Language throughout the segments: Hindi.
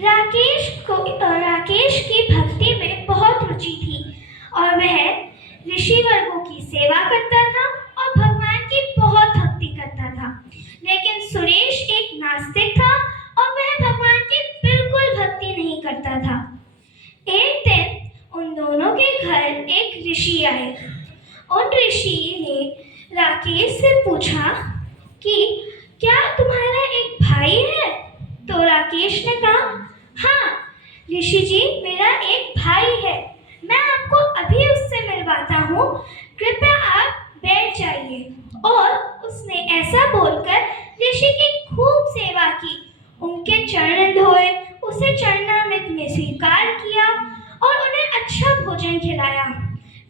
राकेश की भक्ति में बहुत रुचि थी और वह ऋषि वर्गों की सेवा करता था और भगवान की बहुत भक्ति करता था। लेकिन सुरेश एक नास्तिक था और वह भगवान की बिल्कुल भक्ति नहीं करता था। एक दिन उन दोनों के घर एक ऋषि आए। उन ऋषि ने राकेश से पूछा कि क्या तुम्हारा एक भाई है? तो राकेश ने कहा, हाँ ऋषि जी, मेरा एक भाई है, मैं आपको अभी उससे मिलवाता हूँ, कृपया आप बैठ जाइए। और उसने ऐसा बोलकर ऋषि की खूब सेवा की, उनके चरण धोए, उसे चरणामृत में स्वीकार किया और उन्हें अच्छा भोजन खिलाया।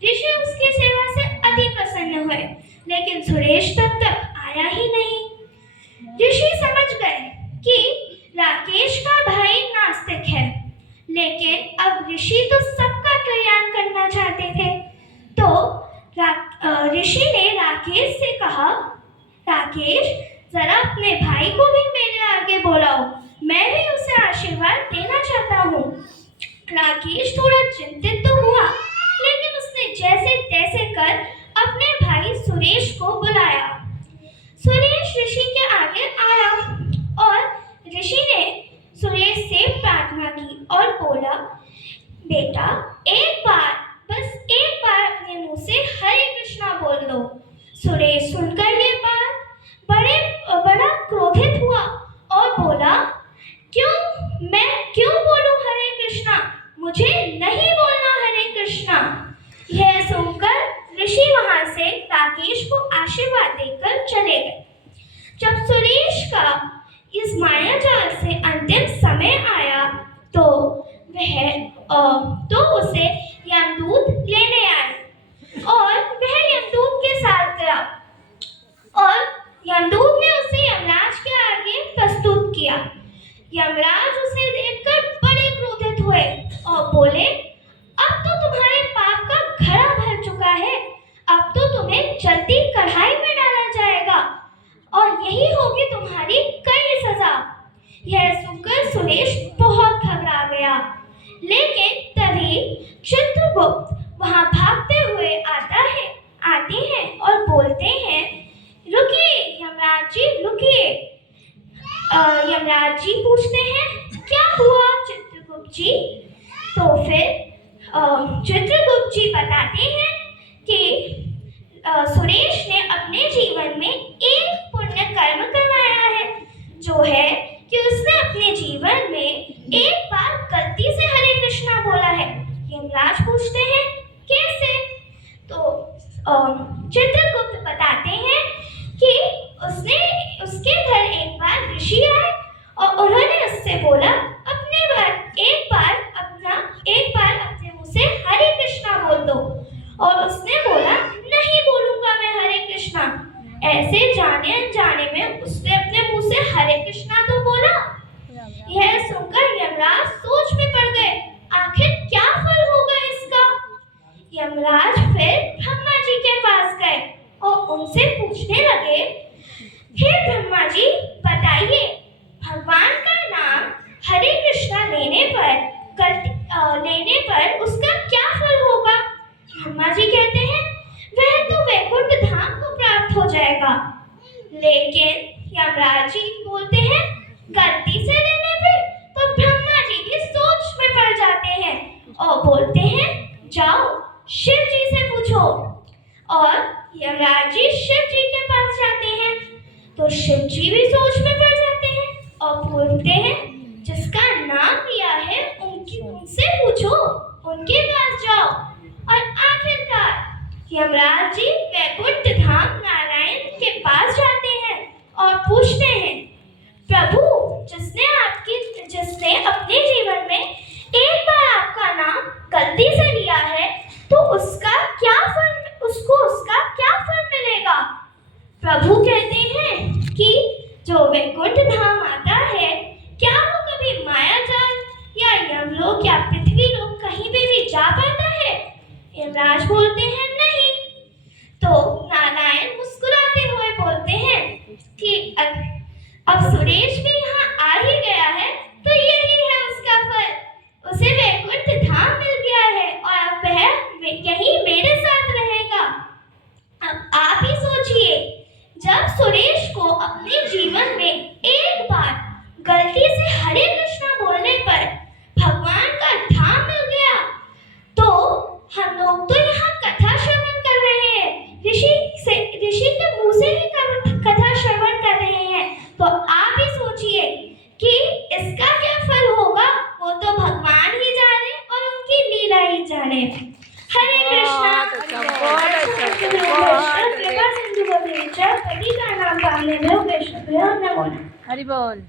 ऋषि उसकी सेवा से अति प्रसन्न हुए, लेकिन सुरेश तब तक आया ही नहीं। ऋषि समझ गए कि राकेश का भाई नास्तिक है, लेकिन अब ऋषि तो सबका कल्याण करना चाहते थे। तो ऋषि ने राकेश से कहा, राकेश जरा अपने भाई को भी मेरे आगे बुलाओ, मैं भी उसे आशीर्वाद देना चाहता हूँ। राकेश थोड़ा चिंतित तो हुआ, लेकिन उसने जैसे तैसे कर अपने भाई सुरेश को बुलाया। सुरेश ऋषि के आगे आया और ऋषि ने सुरेश से प्रार्थना की और बोला, बेटा एक बार, बस एक बार अपने मुंह से हरे कृष्णा बोल दो। सुरेश सुनकर ये बात बड़ा क्रोधित हुआ और बोला, मैं क्यों बोलूं हरे कृष्णा? मुझे नहीं बोलना हरे कृष्णा। यह सुनकर ऋषि वहां से राकेश को आशीर्वाद देकर चले गए। जब सुरेश का इस मायाजाल से अंतिम समय आया तो उसे यमदूत लेने आए और वह यमदूत के साथ गया और यमदूत ने उसे यमराज के आगे प्रस्तुत किया। यमराज उसे देखकर बड़े क्रोधित हुए और बोले, अब तो तुम्हारे पाप का घड़ा भर चुका है, अब तो तुम्हें जल्दी कढ़ाई में डाला जाएगा और यही होगी तुम्हारी कड़ी सजा। यह सुनकर सुरेश बहुत घबरा गया, लेकिन तभी चित्रगुप्त वहां भागते हुए आते हैं और बोलते हैं, रुकिए यमराज जी, रुकिए। यमराज जी पूछते हैं, क्या हुआ चित्रगुप्त जी? तो फिर चित्रगुप्त जी बताते हैं कि सुरेश ने अपने जीवन में एक पुण्य कर्म करवाया है, जो है कि उसने अपने जीवन में एक बार गलती से हरे कृष्णा बोला है। यमराज पूछते हैं, कैसे? तो चित्रगुप्त बताते हैं कि उसके घर एक बार ऋषि आए और उन्होंने उससे बोला, एक बार अपने मुंह से हरे कृष्णा बोल दो। और उसने बोला, नहीं बोलूंगा मैं हरे कृष्णा। ऐसे जाने अनजाने में उसने अपने मुंह से हरे कृष्णा तो बोला। यह सुनकर यमराज सोच में पड़ गए, आखिर क्या फल होगा इसका। यमराज फिर ब्रह्मा जी के पास गए और उनसे पूछने लगे, हे ब्रह्मा जी बताइए, भगवान का नाम हरे कृष्णा लेने पर उसका क्या फल होगा? ब्रह्मा जी कहते हैं, वह तो वैकुंठ धाम को प्राप्त हो जाएगा। लेकिन यमराज जी बोलते हैं, गलती से लेने पे? तो ब्रह्मा जी भी सोच में पड़ जाते हैं और बोलते हैं, जाओ शिव जी से पूछो। और यमराज जी शिव जी के पास जाते हैं तो शिव जी भी सोच में पड़ जाते हैं और बोलते हैं, जिसका नाम लिया है उनसे पूछो, उनके पास जाओ। और आखिरकार यमराज जी वैकुंठ धाम नारायण के पास जाते हैं और पूछते हैं, प्रभु जिसने अपने जीवन में एक बार आपका नाम गलती से लिया है तो उसका क्या फल मिलेगा? प्रभु कहते हैं कि जो वैकुंठ धाम आता है, क्या वो कभी मायाजाल या यमलोक या पृथ्वी लोक कहीं भी जा पाता है? यमराज बोलते हैं, नहीं। तो नारायण मुस्कुराते हुए बोलते हैं कि अब सुरेश भी यहाँ आ ही गया है तो यही है उसका जब सुरेश को अपने जीवन में एक बार गलती से हरे कृष्णा बोलने पर भगवान का धाम मिल गया, तो हम लोग तो यहाँ कथा श्रवण कर रहे हैं, ऋषि के मुंह से ही कथा श्रवण कर रहे हैं, तो आप ही सोचिए कि इसका क्या फल होगा, वो तो भगवान ही जाने और उनकी लीला ही जाने। हरे कृष्णा। हरि बोल।